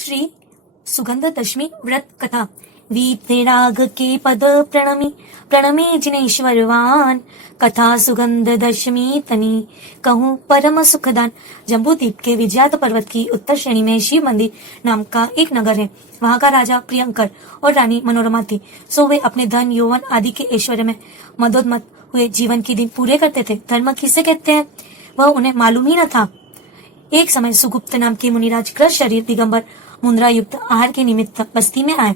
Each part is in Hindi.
श्री सुगंध दशमी व्रत कथा। वीते राग के पद प्रणमे जिनेश्वरवान, कथा सुगंध दशमी तनी कहूँ परम सुखदान। जम्बूद्वीप के विजयात पर्वत की उत्तर श्रेणी में शिव मंदिर नाम का एक नगर है। वहाँ का राजा प्रियंकर और रानी मनोरमा थी। सो वे अपने धन यौवन आदि के ऐश्वर्य में मदोन्मत्त हुए जीवन के दिन पूरे करते थे। धर्म किसे कहते हैं वह उन्हें मालूम ही न था। एक समय सुगुप्त नाम के मुनिराज कृत शरीर दिगंबर मुद्रा युक्त आहार के निमित्त बस्ती में आए।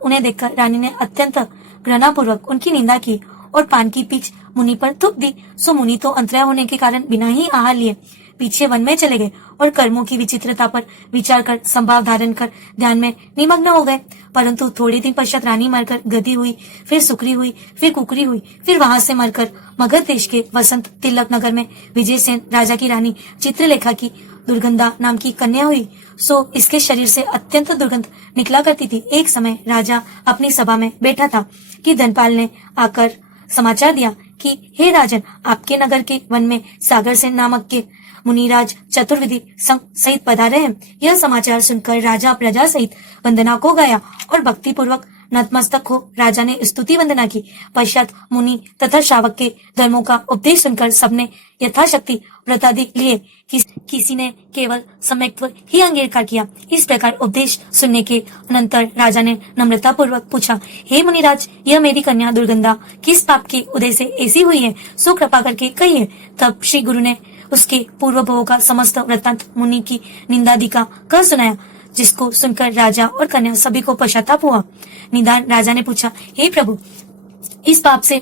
उन्हें देखकर रानी ने अत्यंत घृणापूर्वक उनकी निंदा की और पान की पीछ मुनि पर थूक दी। सो मुनि तो अंतर्या होने के कारण बिना ही आहार लिए पीछे वन में चले गए और कर्मों की विचित्रता पर विचार कर संभाव धारण कर ध्यान में निमग्न हो गए। परंतु थोड़े दिन पश्चात रानी मरकर गधी हुई, फिर सुकरी हुई, फिर कुकरी हुई, फिर वहां से मरकर मगध देश के वसंत तिलक नगर में विजयसेन राजा की रानी चित्रलेखा की दुर्गंधा नाम की कन्या हुई। सो इसके शरीर से अत्यंत दुर्गंध निकला करती थी। एक समय राजा अपनी सभा में बैठा था कि धनपाल ने आकर समाचार दिया कि हे राजन, आपके नगर के वन में सागर सेन नामक के मुनिराज चतुर्विधि संग सहित पधारे हैं। यह समाचार सुनकर राजा प्रजा सहित वंदना को गया और भक्ति पूर्वक नतमस्तक हो राजा ने स्तुति वंदना की। पश्चात मुनि तथा श्रावक के धर्मों का उपदेश सुनकर सबने यथाशक्ति व्रतादि लिए। किसी ने केवल सम्यक्त्व ही अंगीकार किया। इस प्रकार उपदेश सुनने के अनंतर राजा ने नम्रता पूर्वक पूछा, हे मुनिराज, यह मेरी कन्या दुर्गंधा किस पाप के उदय से ऐसी हुई है? सो कृपा करके कहिए। तब श्री गुरु ने उसके पूर्व भवों का समस्त वृत्तांत मुनि की निंदादि का कह सुनाया, जिसको सुनकर राजा और कन्या सभी को पश्चाताप हुआ। निदान राजा ने पूछा, हे प्रभु, इस पाप से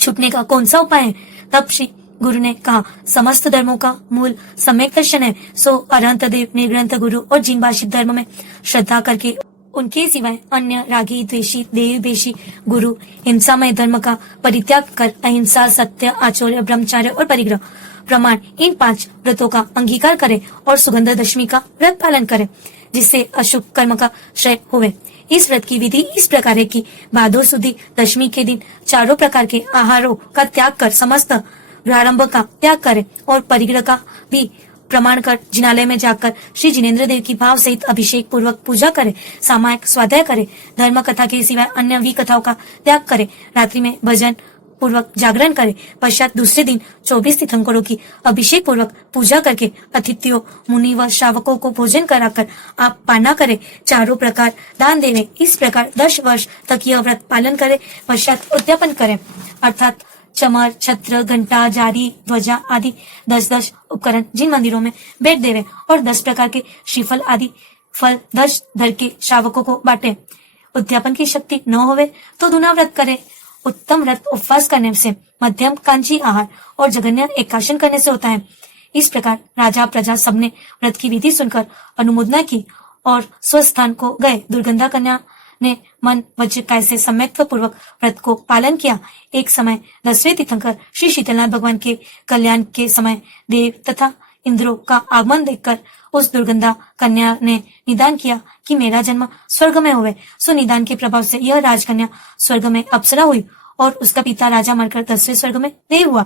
छूटने का कौन सा उपाय है? तब श्री गुरु ने कहा, समस्त धर्मों का मूल सम्यक दर्शन है। सो अरहंत देव निर्ग्रंथ गुरु और जिन भाषित धर्म में श्रद्धा करके उनके सिवाय अन्य रागी द्वेषी देव देशी गुरु हिंसामय धर्म का परित्याग कर अहिंसा सत्य आचौर्य ब्रह्मचार्य और परिग्रह प्रमाण इन 5 व्रतों का अंगीकार करे और सुगंध दशमी का व्रत पालन करे, जिससे अशुभ कर्म का क्षय होवे। इस व्रत की विधि इस प्रकार है कि भादोर सुदी दशमी के दिन 4 प्रकार के आहारों का त्याग कर समस्त प्रारंभ का त्याग करे और परिग्रह का भी प्रमाण कर जिनालय में जाकर श्री जिनेन्द्र देव की भाव सहित अभिषेक पूर्वक पूजा करे, सामायिक स्वाध्याय करे, धर्म कथा के सिवाय अन्य भी कथाओं का त्याग करे, रात्रि में भजन पूर्वक जागरण करे। पश्चात दूसरे दिन 24 तीर्थंकरों की अभिषेक पूर्वक पूजा करके अतिथियों मुनि व श्रावकों को भोजन कराकर आप पाना करे, 4 प्रकार दान देवे। इस प्रकार 10 वर्ष तक यह व्रत पालन करे। पश्चात उद्यापन करे, अर्थात चमर छत्र घंटा जारी ध्वजा आदि 10-10 उपकरण जिन मंदिरों में बैठ देवे और 10 प्रकार के श्रीफल आदि फल 10 धर के श्रावकों को बांटे। उद्यापन की शक्ति न होवे तो दूना व्रत करे। उत्तम व्रत उपवास करने से, मध्यम कांची आहार और जघन्य एकाशन करने से होता है। इस प्रकार राजा प्रजा सबने व्रत की विधि सुनकर अनुमोदना की और स्वस्थान को गए। दुर्गंधा कन्या ने मन वज्र काय से सम्यक्त्व पूर्वक व्रत को पालन किया। एक समय 10वें तीर्थंकर श्री शीतलनाथ भगवान के कल्याण के समय देव तथा इंद्रों का आगमन देखकर उस दुर्गंधा कन्या ने निदान किया कि मेरा जन्म स्वर्ग में होवे। सो निदान के प्रभाव से यह राजकन्या स्वर्ग में अप्सरा हुई और उसका पिता राजा मरकर 10वें स्वर्ग में देव हुआ।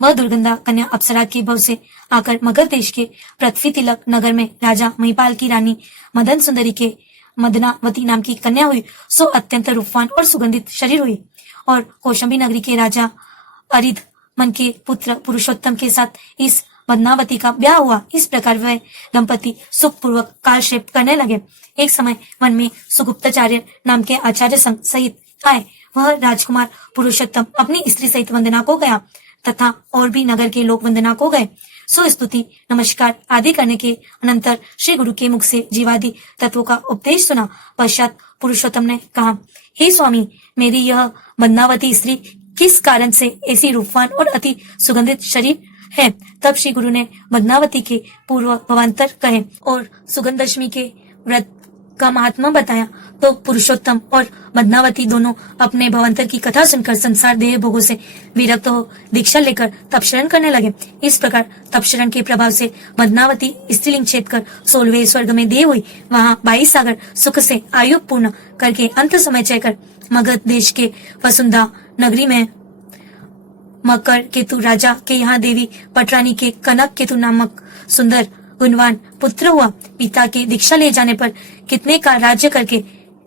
वह दुर्गंधा कन्या अप्सरा के भव से आकर मगध देश के पृथ्वी तिलक नगर में राजा महिपाल की रानी मदन सुंदरी के मदनावती नाम की कन्या हुई। सो अत्यंत रूपवान और सुगंधित शरीर हुई और कौशंबी नगरी के राजा अरिध मन के पुत्र पुरुषोत्तम के साथ इस मदनावती का ब्याह हुआ। इस प्रकार वह दंपति सुख पूर्वक कालक्षेप करने लगे। एक समय वन में सुगुप्ताचार्य नाम के आचार्य संग सहित आए। वह राजकुमार पुरुषोत्तम अपनी स्त्री सहित वंदना को गया तथा और भी नगर के लोग वंदना को गए। सो स्तुति नमस्कार आदि करने के अनंतर श्री गुरु के मुख से जीवादि तत्वों का उपदेश सुना। पश्चात पुरुषोत्तम ने कहा, हे स्वामी, मेरी यह मदनावती स्त्री किस कारण से ऐसी रूपवान और अति सुगंधित शरीर है? तब श्री गुरु ने मदनावती के पूर्व भवांतर कहे और सुगंध दशमी के व्रत का महात्मा बताया। तो पुरुषोत्तम और मदनावती दोनों अपने भवांतर की कथा सुनकर संसार देह भोगों से विरक्त हो दीक्षा लेकर तपशरण करने लगे। इस प्रकार तपशरण के प्रभाव से मदनावती स्त्रीलिंग छेद कर 16वें स्वर्ग में देव हुई। वहाँ 22 सागर सुख से आयु पूर्ण करके अंत समय चयकर मगध देश के वसुंधा नगरी में मकर केतु राजा के यहाँ देवी पटरानी के कनक केतु नामक सुंदर गुणवान पुत्र हुआ। पिता के दीक्षा ले जाने पर कितने का राज्य करके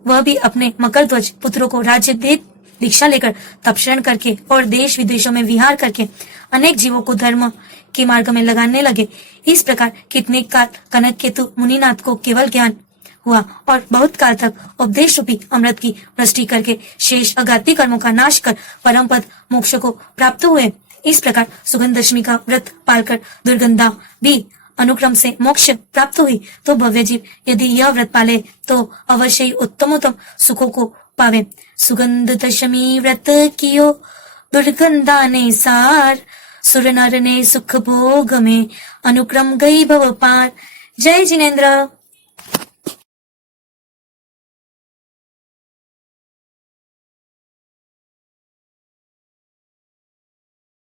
वह भी अपने मकर ध्वज पुत्रों को राज्य दे दीक्षा लेकर तपस्रण करके और देश विदेशों में विहार करके अनेक जीवों को धर्म के मार्ग में लगाने लगे। इस प्रकार कितने काल कनक केतु मुनिनाथ को केवल ज्ञान हुआ और बहुत काल तक उपदेश रूपी अमृत की वृष्टि करके शेष अघाती कर्मों का नाश कर परम पद मोक्ष को प्राप्त हुए। इस प्रकार सुगंध दशमी का व्रत पालकर दुर्गंधा भी अनुक्रम से मोक्ष प्राप्त हुई। तो भव्य जीव यदि यह व्रत पाले तो अवश्य ही उत्तमोत्तम सुखों को पावे। सुगंध दशमी व्रत कियो दुर्गंधा ने सार, सुर नर ने सुख भोग में अनुक्रम गई भव पार। जय जिनेन्द्र।